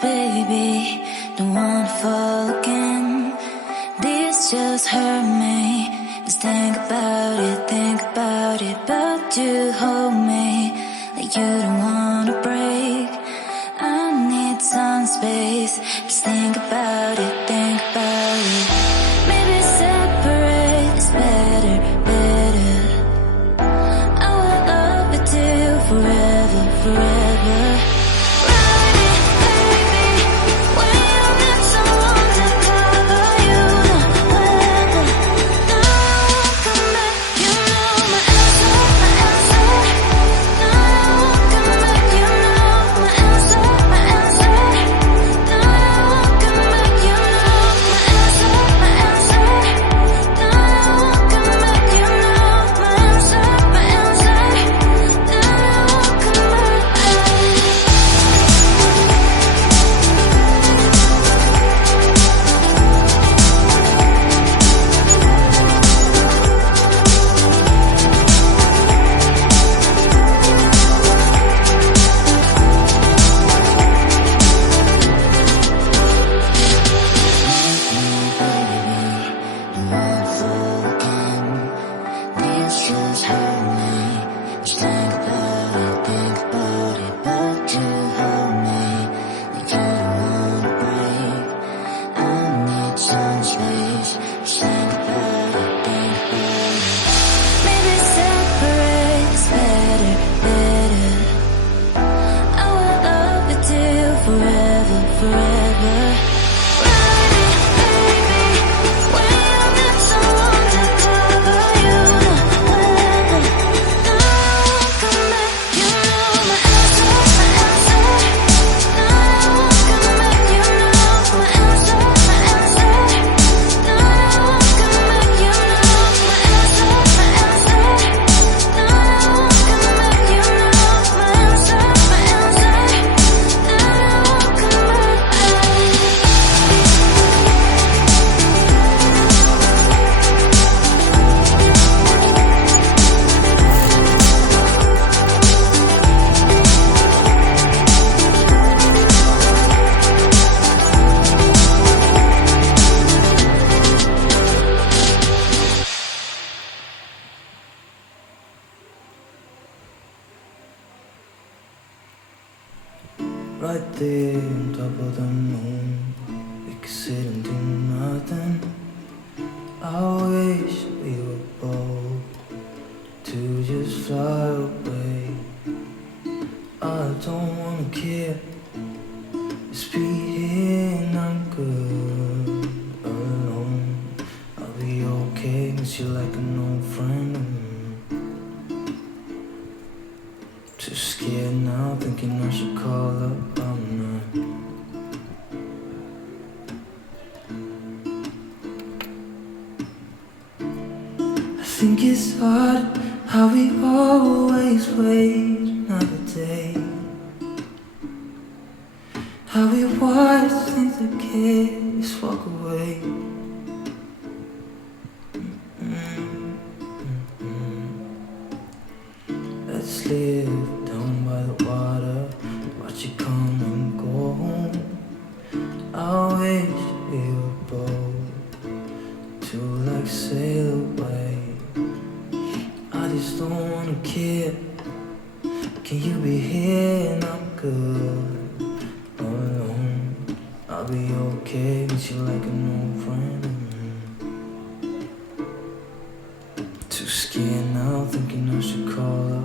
baby, don't wanna fall again. This just hurt me. Just think about it, but you hold me like you don't wanna break. I need some space. Just think about it, Maybe separate is better, better. I will love you till forever, forever. Right there on top of the moon, we could sit and do nothing. I wish we were bold to just fly away. I don't wanna care, just be here and I'm good alone. I'll be okay, miss you like an old friend. Too scared now, thinking I should call up, I'm not. I think it's hard how we always wait another day, how we watch things that just walk away. Let's live down by the water, watch it come and go home. I wish we were bold to like sail away. I just don't wanna care. Can you be here and I'm good alone? I'll be okay, miss you like an old friend. Too scared now, thinking I should call up.